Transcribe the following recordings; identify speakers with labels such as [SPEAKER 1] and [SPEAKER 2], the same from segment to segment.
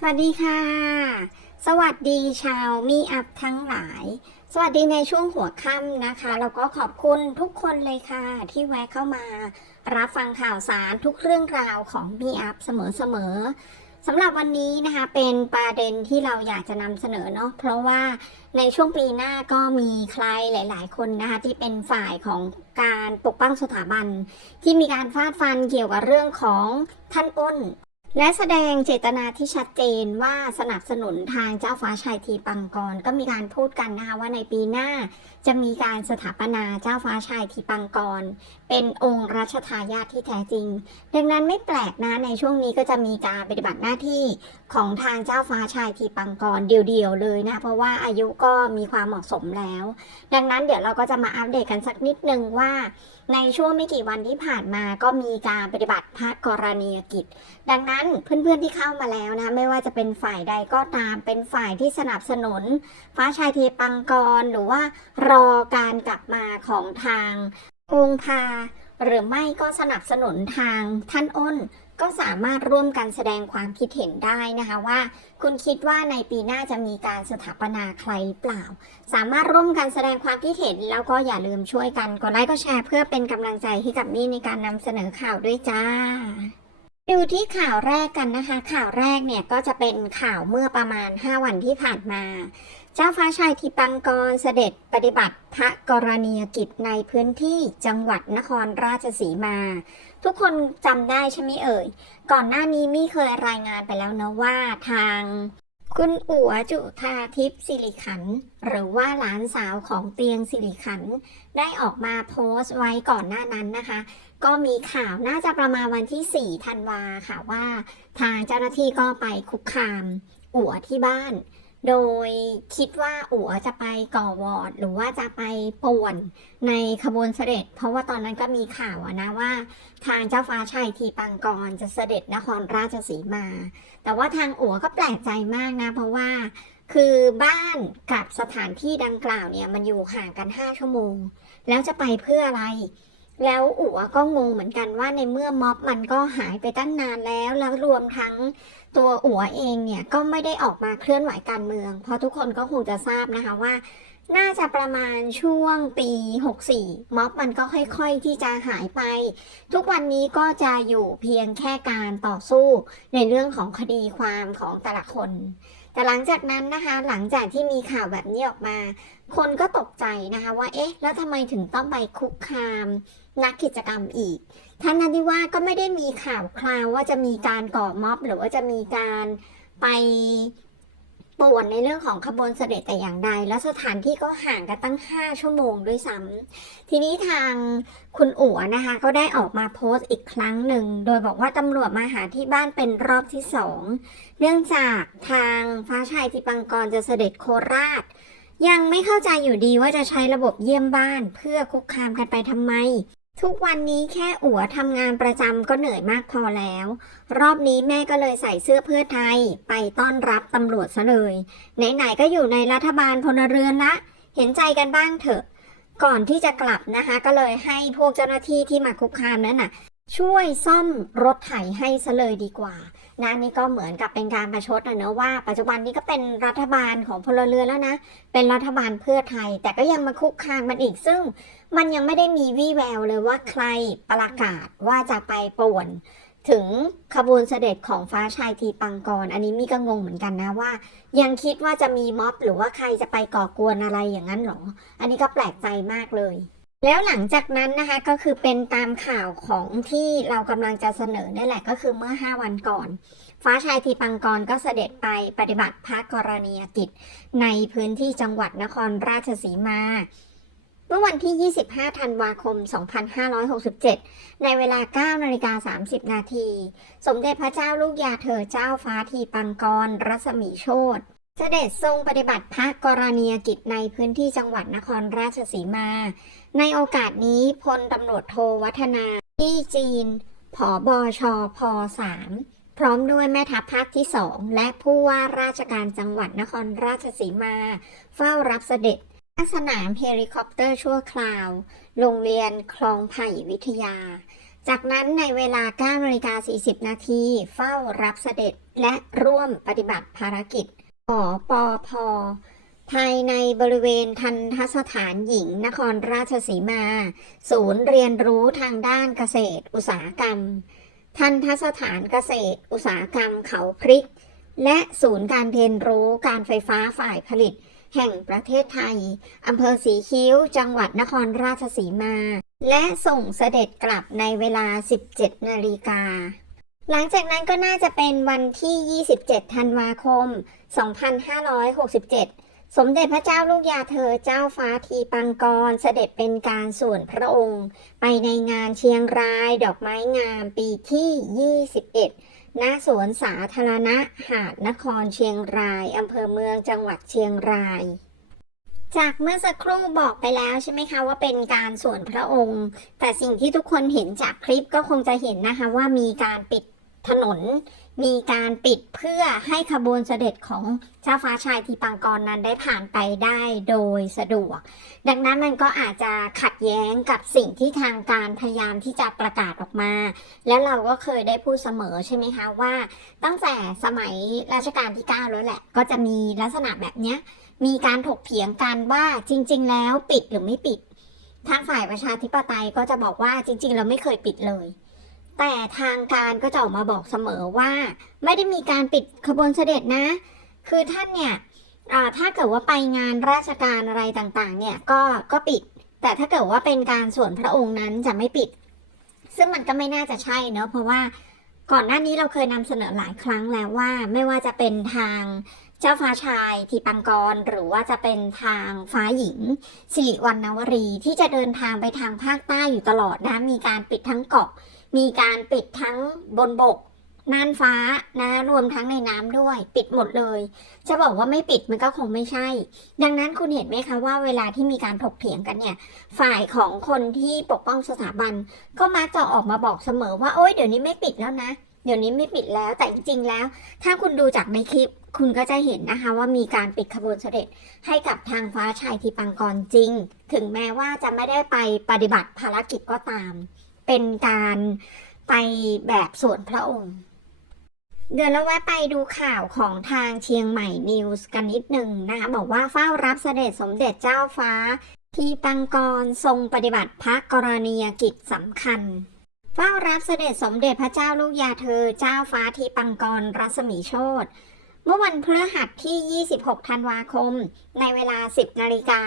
[SPEAKER 1] สวัสดีค่ะ สวัสดีชาวมีอัพทั้งหลาย สวัสดีในช่วงหัวค่ำนะคะ แล้วก็ขอบคุณทุกคนเลยค่ะ ที่แวะเข้ามา รับฟังข่าวสารทุกเรื่องราวของมีอัพเสมอๆสำหรับวันนี้นะคะเป็นประเด็นที่เราอยากจะนำเสนอเนาะเพราะว่าในช่วงปีหน้าก็มีใครหลาย ๆ คนนะคะที่เป็นฝ่ายของการปกป้องสถาบัน ที่มีการฟาดฟันเกี่ยวกับเรื่องของท่านอ้น และแสดงเจตนาที่ชัดเจนว่าสนับสนุนทางเจ้าฟ้าชายทีปังกร ก็มีการพูดกันนะคะว่าในปีหน้าจะมีการสถาปนาเจ้าฟ้าชายทีปังกร เป็นองค์รัชทายาทที่แท้จริง ดังนั้นไม่แปลกนะในช่วงนี้ก็จะมีการปฏิบัติหน้าที่ของทางเจ้าฟ้าชายทีปังกรเดียวๆเลยนะเพราะว่าอายุก็มีความเหมาะสมแล้ว ดังนั้นเดี๋ยวเราก็จะมาอัปเดตกันสักนิดนึงว่าในช่วงไม่กี่วันที่ผ่านมาก็มีการปฏิบัติพระกรณียกิจ ดังนั้นเพื่อนๆที่เข้ามาแล้วนะ ไม่ว่าจะเป็นฝ่ายใดก็ตามเป็นฝ่ายที่สนับสนุน ฟ้าชายเทปังกร หรือว่ารอการกลับมาของทางองค์พา หรือไม่ก็สนับสนุนทางท่านอ้นก็สามารถร่วมกันแสดงความคิดเห็นได้นะคะว่า คุณคิดว่าในปีหน้าจะมีการสถาปนาใครหรือเปล่า สามารถร่วมกันแสดงความคิดเห็น แล้วก็อย่าลืมช่วยกันกดไลค์กดแชร์เพื่อเป็นกำลังใจให้กับมี่ในการนำเสนอข่าวด้วยจ้า ดูที่ข่าวแรกกันนะคะ ข่าวแรกเนี่ยก็จะเป็นข่าวเมื่อประมาณ 5 วันที่ผ่านมา เจ้าฟ้าชายทิปังกรเสด็จปฏิบัติพระกรณียกิจในพื้นที่จังหวัดนครราชสีมา ทุกคนจำได้ใช่ไหมเอ่ย ก่อนหน้านี้มี่เคยรายงานไปแล้วนะว่าทาง คุณอัวจุธาทิพย์สิริขัน หรือว่าหลานสาวของเตียงสิริขัน ได้ออกมาโพสต์ไว้ก่อนหน้านั้นนะคะ ก็มีข่าวน่าจะประมาณวันที่ 4 ธันวาค่ะว่า ทางเจ้าหน้าที่ก็ไปคุกคามอัวที่บ้าน โดยคิดว่าอัวจะไปก่อวอร์ดหรือว่าจะไปป่วนในขบวนเสด็จ เพราะว่าตอนนั้นก็มีข่าวนะว่า ทางเจ้าฟ้าชัยทีปังกรจะเสด็จนครราชสีมา แต่ว่าทางอัวก็แปลกใจมากนะ เพราะว่าคือบ้านกับสถานที่ดังกล่าวเนี่ยมันอยู่ห่างกัน 5 ชั่วโมง แล้วจะไปเพื่ออะไร แล้วอัวก็งงเหมือนกันว่าในเมื่อม็อบมันก็หายไปตั้งนานแล้ว แล้วรวมทั้งตัวอัวเองเนี่ยก็ไม่ได้ออกมาเคลื่อนไหวการเมือง เพราะทุกคนก็คงจะทราบนะคะว่า น่าจะประมาณช่วงปี 64 ม็อบมันก็ค่อยๆที่จะหายไป ทุกวันนี้ก็จะอยู่เพียงแค่การต่อสู้ในเรื่องของคดีความของแต่ละคน แต่หลังจากนั้นนะคะ หลังจากที่มีข่าวแบบนี้ออกมา คนก็ตกใจนะคะว่าเอ๊ะ แล้วทำไมถึงต้องไปคุกคาม นักกิจกรรมอีกทั้งนั้นที่ว่าก็ไม่ได้มีข่าวคราวว่าจะมีการก่อม็อบ หรือว่าจะมีการไปป่วนในเรื่องของขบวนเสด็จแต่อย่างใด แล้วสถานที่ก็ห่างกันตั้ง 5 ชั่วโมงด้วยซ้ำทีนี้ทางคุณอั๋วนะคะ ก็ได้ออกมาโพสต์อีกครั้งหนึ่ง โดยบอกว่าตำรวจมาหาที่บ้านเป็นรอบที่สองเนื่องจากทางฟ้าชายทิปังกรจะเสด็จโคราช ยังไม่เข้าใจอยู่ดีว่าจะใช้ระบบเยี่ยมบ้าน เพื่อคุกคามกันไปทำไม ทุกวันนี้แค่อั๋วทำงานประจำก็เหนื่อยมากพอแล้ว รอบนี้แม่ก็เลยใส่เสื้อเพื่อไทย ไปต้อนรับตำรวจซะเลย ไหนๆก็อยู่ในรัฐบาลพลเรือนละ เห็นใจกันบ้างเถอะ ก่อนที่จะกลับนะคะ ก็เลยให้พวกเจ้าหน้าที่ที่มาคุกคามนั้นน่ะ ช่วยซ่อมรถไถให้ซะเลยดีกว่า นะนี่ก็เหมือนกับเป็นการประชดนะเนอะว่าปัจจุบันนี้ก็เป็นรัฐบาลของพลเรือนแล้วนะ เป็นรัฐบาลเพื่อไทย แต่ก็ยังมาคุกคามมันอีกซึ่ง มันยังไม่ได้มีวี่แววเลยว่าใครประกาศว่าจะไปป่วน ถึงขบวนเสด็จของฟ้าชายทีปังกร อันนี้มีก็งงเหมือนกันนะว่า ยังคิดว่าจะมีม็อบหรือว่าใครจะไปก่อกวนอะไรอย่างนั้นหรอ อันนี้ก็แปลกใจมากเลย แล้วหลังจากนั้นนะคะก็คือเป็นตามข่าวของที่เรากำลังจะเสนอนี่แหละก็คือเมื่อ 5 วันก่อน ฟ้าชายทีปังกรก็เสด็จไปปฏิบัติพระกรณียกิจ ในพื้นที่จังหวัดนครราชสีมา เมื่อวันที่ 25 ธันวาคม 2567 ในเวลา 9 นาฬิกา 30 นาที สมเด็จพระเจ้าลูกยาเธอเจ้าฟ้าทีปังกร รัศมีโชต เสด็จทรงปฏิบัติพระกรณียกิจในพื้นที่จังหวัดนครราชสีมา ในโอกาสนี้พลตำรวจโทวัฒนาที่จีนผอบอชอพ3พร้อมด้วยแม่ทัพภาคที่2และผู้ว่าราชการจังหวัดนครราชสีมา เฝ้ารับเสด็จณสนามเฮลิคอปเตอร์ชั่วคราว โรงเรียนคลองไผ่วิทยา จากนั้นในเวลา9นาฬิกา40 นาทีเฝ้ารับเสด็จและร่วมปฏิบัติภารกิจ อปอพภายในบริเวณทันทสถานหญิงนครราชสีมา ศูนย์เรียนรู้ทางด้านเกษตรอุตสาหกรรม ทันทสถานเกษตรอุตสาหกรรมเขาพริก และศูนย์การเรียนรู้การไฟฟ้าฝ่ายผลิต แห่งประเทศไทยอำเภอสีคิ้ว จังหวัดนครราชสีมา และส่งเสด็จกลับในเวลา 17 นาฬิกา หลังจากนั้นก็น่าจะเป็นวันที่ 27 ธันวาคม 2567 สมเด็จพระเจ้าลูกยาเธอเจ้าฟ้าทีปังกรเสด็จเป็นการส่วนพระองค์ ไปในงานเชียงรายดอกไม้งามปีที่ 21 ณ สวนสาธารณะหาดนครเชียงราย อำเภอเมืองจังหวัดเชียงรายจากเมื่อสักครู่บอกไปแล้วใช่ไหมคะว่าเป็นการส่วนพระองค์ แต่สิ่งที่ทุกคนเห็นจากคลิปก็คงจะเห็นนะคะว่ามีการปิด ถนนมีการปิดเพื่อให้ขบวนเสด็จของเจ้าฟ้าชายทีปังกรนั้นได้ผ่านไปได้โดยสะดวก ดังนั้นมันก็อาจจะขัดแย้งกับสิ่งที่ทางการพยายามที่จะประกาศออกมา แล้วเราก็เคยได้พูดเสมอใช่ไหมคะว่า ตั้งแต่สมัยรัชกาลที่ 9 แล้วแหละ ก็จะมีลักษณะแบบนี้มีการถกเถียงกันว่าจริง ๆ แล้วปิดหรือไม่ปิด ทางฝ่ายประชาธิปไตยก็จะบอกว่าจริง ๆ เราไม่เคยปิดเลย แต่ทางการก็จะออกมาบอกเสมอว่า ไม่ได้มีการปิดขบวนเสด็จนะ คือท่านเนี่ยถ้าเกิดว่าไปงานราชการอะไรต่างๆ เนี่ยก็ก็ปิด แต่ถ้าเกิดว่าเป็นการส่วนพระองค์นั้นจะไม่ปิด ซึ่งมันก็ไม่น่าจะใช่เนอะเพราะว่าก่อนหน้านี้เราเคยนำเสนอหลายครั้งแล้วว่า ไม่ว่าจะเป็นทางเจ้าฟ้าชายทีปังกร หรือว่าจะเป็นทางฟ้าหญิงสิริวัณณวรีที่จะเดินทางไปทางภาคใต้อยู่ตลอดนะมีการปิดทั้งเกาะ มีการปิดทั้งบนบกน่านฟ้านะรวมทั้งในน้ำด้วย ปิดหมดเลย จะบอกว่าไม่ปิดมันก็คงไม่ใช่ ดังนั้นคุณเห็นไหมคะว่าเวลาที่มีการถกเถียงกันเนี่ย ฝ่ายของคนที่ปกป้องสถาบัน ก็มักจะออกมาบอกเสมอว่าโอ๊ยเดี๋ยวนี้ไม่ปิดแล้วนะ เดี๋ยวนี้ไม่ปิดแล้วแต่จริงๆแล้ว ถ้าคุณดูจากในคลิปคุณก็จะเห็นนะคะว่ามีการปิดขบวนเสด็จให้กับทางฟ้าชายทีปังกรจริง ถึงแม้ว่าจะไม่ได้ไปปฏิบัติภารกิจก็ตาม เป็นการไปแบบส่วนพระองค์ เดี๋ยวเราแวะไปดูข่าวของทางเชียงใหม่นิวส์กันนิดหนึ่งนะคะบอกว่าเฝ้ารับเสด็จสมเด็จเจ้าฟ้า ทีปังกรทรงปฏิบัติพระกรณียกิจสำคัญเฝ้ารับเสด็จสมเด็จพระเจ้าลูกยาเธอเจ้าฟ้าทีปังกรรัศมีโชต เมื่อวันพฤหัสที่ 26 ธันวาคม ในเวลา 10 นาฬิกา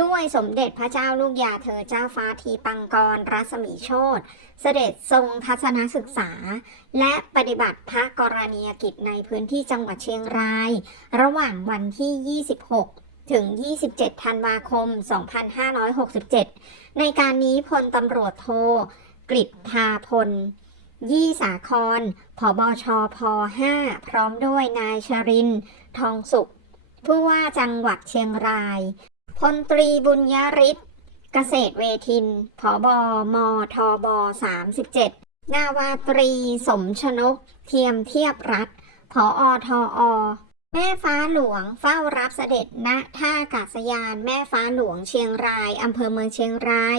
[SPEAKER 1] ด้วยสมเด็จพระเจ้าลูกยาเธอเจ้าฟ้าทีปังกร รัศมีโชตเสด็จทรงทัศนศึกษา และปฏิบัติพระกรณียกิจในพื้นที่จังหวัดเชียงราย ระหว่างวันที่ 26ถึง 27 ธันวาคม 2567 ในการนี้พลตำรวจโทกฤษทาพล ยี่สาครผบชพ5พร้อมด้วยนายชริน ทองสุข ผู้ว่าจังหวัดเชียงราย พลตรีบุญยริศเกษตรเวทินผบมทบ37 นาวาตรีสมชนก เทียมเทียบรัฐผอทอ แม่ฟ้าหลวงเฝ้ารับเสด็จณท่าอากาศยานแม่ฟ้าหลวงเชียงรายอำเภอเมืองเชียงราย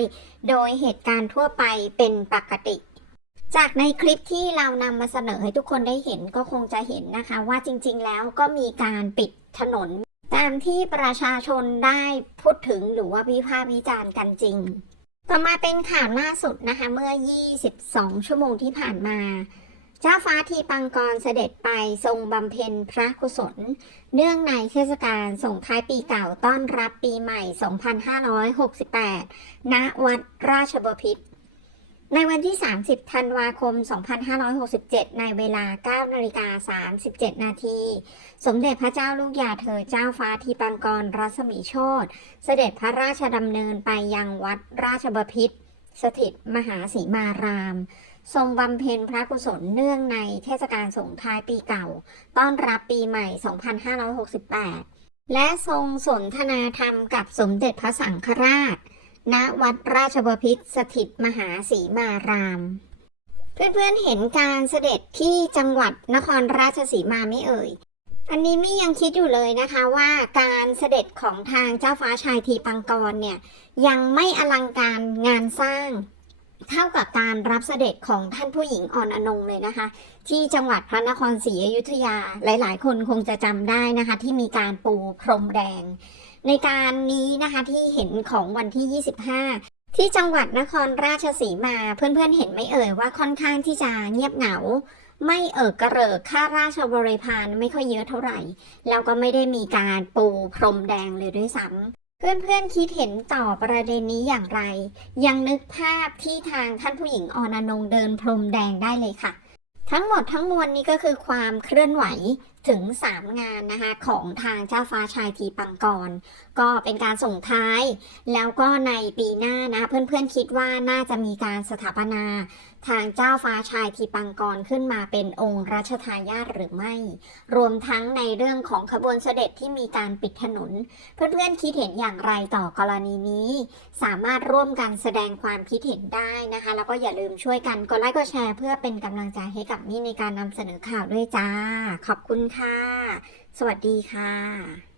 [SPEAKER 1] โดยเหตุการณ์ทั่วไปเป็นปกติ จากในคลิปที่เรานำมาเสนอให้ทุกคนได้เห็นก็คงจะเห็นนะคะ ว่าจริง ๆ แล้วก็มีการปิดถนน ตามที่ประชาชนได้พูดถึงหรือว่าวิพากษ์วิจารณ์กันจริง ต่อมาเป็นข่าวล่าสุดนะคะเมื่อ 22 ชั่วโมงที่ผ่านมา เจ้าฟ้าทีปังกรเสด็จไปทรงบำเพ็ญพระกุศล เนื่องในเทศกาลส่งท้ายปีเก่าต้อนรับปีใหม่ 2568 ณ วัดราชบพิตร ในวันที่ 30 ธันวาคม 2567 ในเวลา 9 นาฬิกา 37 นาที สมเด็จพระเจ้าลูกยาเธอเจ้าฟ้าทีปังกรรัศมีโชตเสด็จพระราชดำเนินไปยังวัดราชบพิตรสถิตมหาสีมาราม ทรงบำเพ็ญพระกุศลเนื่องในเทศกาลสงท้ายปีเก่า ต้อนรับปีใหม่ 2568 และทรงสนทนาธรรมกับสมเด็จพระสังฆราช ณวัดราชบพิตรสถิตมหาสีมาราม เพื่อนๆเห็นการเสด็จที่จังหวัดนครราชสีมาไม่เอ่ย อันนี้มี่ยังคิดอยู่เลยนะคะว่าการเสด็จของทางเจ้าฟ้าชายทีปังกรเนี่ยยังไม่อลังการงานสร้างเท่ากับการรับเสด็จของท่านผู้หญิงอ่อนอนงเลยนะคะ ที่จังหวัดพระนครศรีอยุธยาหลาย ๆ คนคงจะจำได้นะคะ ที่มีการปูพรมแดง ในการนี้นะคะที่เห็นของวันที่ 25 ที่จังหวัดนครราชสีมาเพื่อนๆเห็นไหมเอ่ยว่าค่อนข้างที่จะเงียบเหงา ไม่เอิกกระเริกค่าราชบริพารไม่ค่อยเยอะเท่าไหร่แล้วก็ไม่ได้มีการปูพรมแดงเลยด้วยซ้ำเพื่อนๆคิดเห็นต่อประเด็นนี้อย่างไร ยังนึกภาพที่ทางท่านผู้หญิงออนอนงเดินพรมแดงได้เลยค่ะ ทั้งหมดทั้งมวลนี้ก็คือความเคลื่อนไหวถึง 3 งานนะคะของทางเจ้าฟ้าชายทีปังกร ก็เป็นการส่งท้าย แล้วก็ในปีหน้านะเพื่อนๆคิดว่าน่าจะมีการสถาปนา ทางเจ้าฟ้าชายทีปังกรขึ้นมาเป็นองค์รัชทายาทหรือไม่ รวมทั้งในเรื่องของขบวนเสด็จที่มีการปิดถนน เพื่อนๆคิดเห็นอย่างไรต่อกรณีนี้ สามารถร่วมกันแสดงความคิดเห็นได้นะคะ แล้วก็อย่าลืมช่วยกันกดไลค์กดแชร์เพื่อเป็นกำลังใจให้กับมี่ในการนำเสนอข่าวด้วยจ้า ขอบคุณค่ะ สวัสดีค่ะ